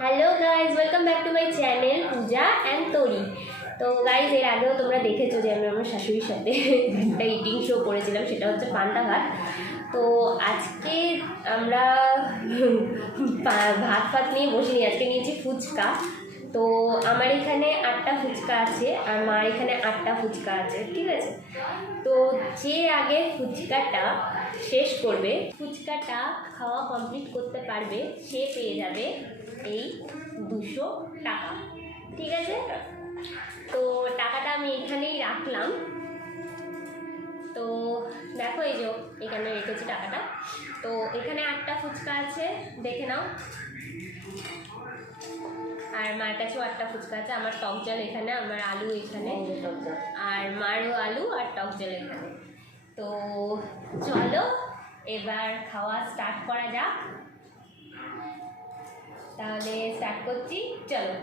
Hello guys, welcome back to my channel Puja and তরি। তো guys, এর আগেও তোমরা দেখেছো যে আমি আমার শাশুড়ির সাথে একটা ইটিং শো করেছিলাম, সেটা হচ্ছে পান্তা ভাত। তো আজকে আমরা ভাত ফাত নিয়ে বসিনি, আজকে নিয়েছি ফুচকা। তো আমার এখানে 8টা ফুচকা আছে আর মার এখানে 8টা ফুচকা আছে, ঠিক আছে। তো যে আগে ফুচকাটা শেষ করবে, ফুচকাটা খাওয়া কমপ্লিট করতে পারবে, সে পেয়ে যাবে এই 200 টাকা, ঠিক আছে। তো টাকাটা আমি এখানেই রাখলাম। তো দেখো, এই যে এখানে রেখেছি টাকাটা। তো এখানে 8টা ফুচকা আছে, দেখে নাও। আর মার কাছেও 8টা ফুচকা আছে। আমার টক জল এখানে, আমার আলু এখানে, আর মারও আলু আর টক জল এখানে। তো চলো এবার খাওয়া স্টার্ট করা যাক। তাহলে স্টার্ট করছি, চলো।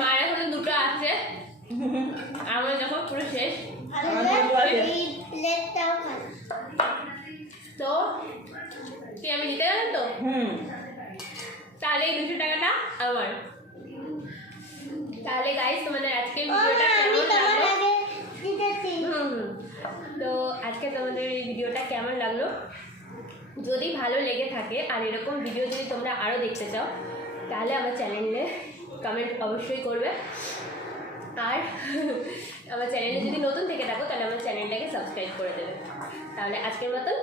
মার এখন 2টো আছে, আমার যখন পুরো শেষ। তো কি আমি দিতে গেলাম তো? তাহলে এই 200 টাকাটা আমার। তাহলে গাইস, তোমাদের আজকে ভিডিওটা কেমন লাগলো? তো আজকে তোমাদের এই ভিডিওটা কেমন লাগলো? যদি ভালো লেগে থাকে আর এরকম ভিডিও যদি তোমরা আরও দেখতে চাও, তাহলে আমার চ্যানেলে কমেন্ট অবশ্যই করবে। আর আমার চ্যানেলে যদি নতুন থেকে থাকো, তাহলে আমার চ্যানেলটাকে সাবস্ক্রাইব করে দেবে। তাহলে আজকের মতন